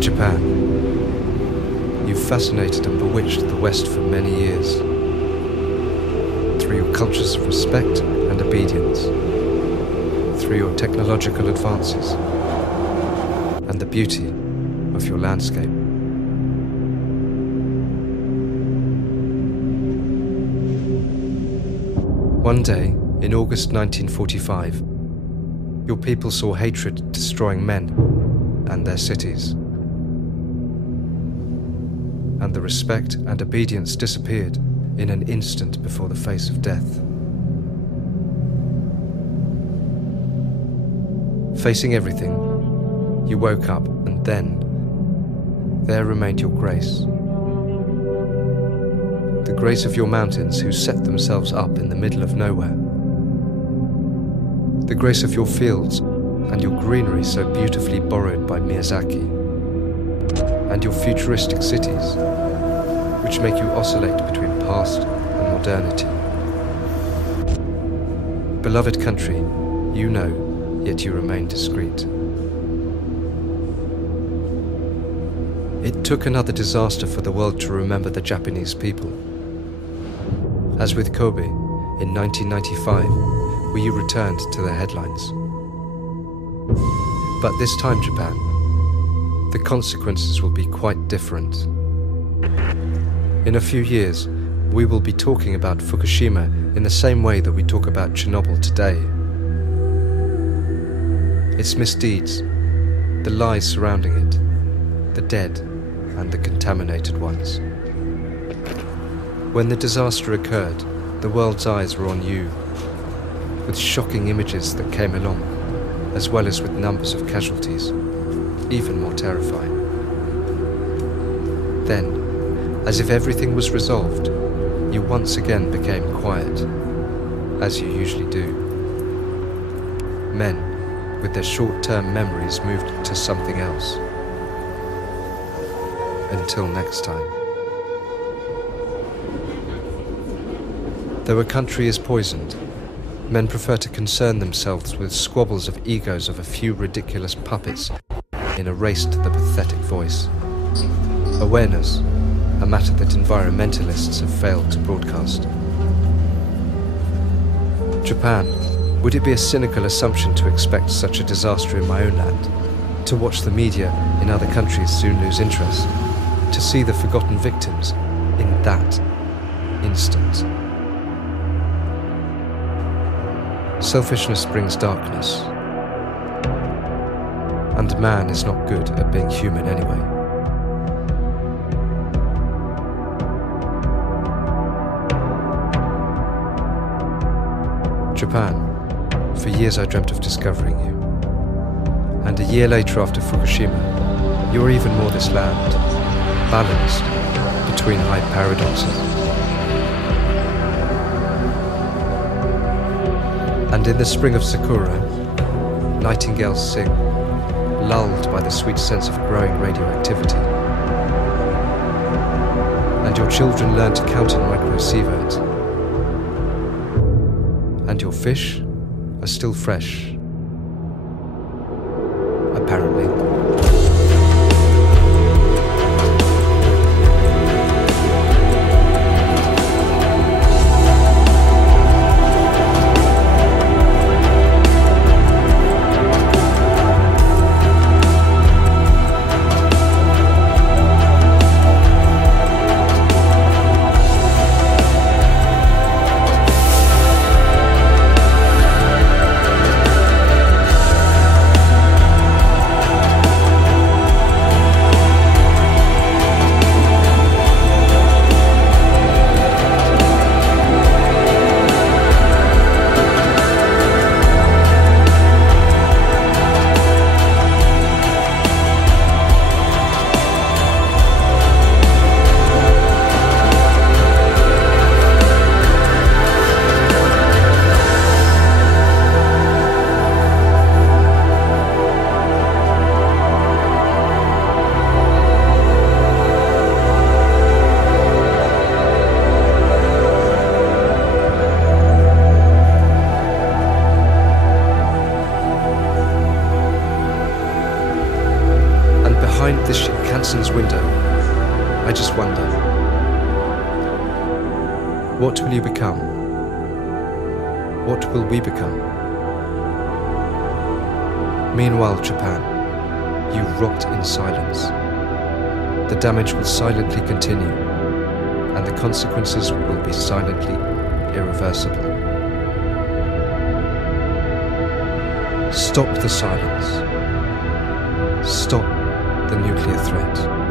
Japan, you've fascinated and bewitched the West for many years, through your cultures of respect and obedience, through your technological advances, and the beauty of your landscape. One day, in August 1945, your people saw hatred destroying men and their cities. And the respect and obedience disappeared in an instant before the face of death. Facing everything, you woke up, and then there remained your grace. The grace of your mountains who set themselves up in the middle of nowhere. The grace of your fields and your greenery so beautifully borrowed by Miyazaki. And your futuristic cities, which make you oscillate between past and modernity. Beloved country, you know, yet you remain discreet. It took another disaster for the world to remember the Japanese people. As with Kobe, in 1995, where you returned to the headlines. But this time, Japan, the consequences will be quite different. In a few years, we will be talking about Fukushima in the same way that we talk about Chernobyl today. Its misdeeds, the lies surrounding it, the dead and the contaminated ones. When the disaster occurred, the world's eyes were on you, with shocking images that came along, as well as with numbers of casualties, even more terrifying. Then, as if everything was resolved, you once again became quiet, as you usually do. Men, with their short-term memories, moved to something else. Until next time. Though a country is poisoned, men prefer to concern themselves with squabbles of egos of a few ridiculous puppets in a race to the pathetic voice. Awareness, a matter that environmentalists have failed to broadcast. Japan, would it be a cynical assumption to expect such a disaster in my own land? To watch the media in other countries soon lose interest? To see the forgotten victims in that instant? Selfishness brings darkness, and man is not good at being human anyway. Japan, for years I dreamt of discovering you. And a year later after Fukushima, you are even more this land, balanced between high paradoxes. And in the spring of Sakura, nightingales sing, lulled by the sweet sense of growing radioactivity. And your children learn to count in microsieverts. And your fish are still fresh, apparently. What will you become? What will we become? Meanwhile, Japan, you rot in silence. The damage will silently continue, and the consequences will be silently irreversible. Stop the silence. Stop the nuclear threat.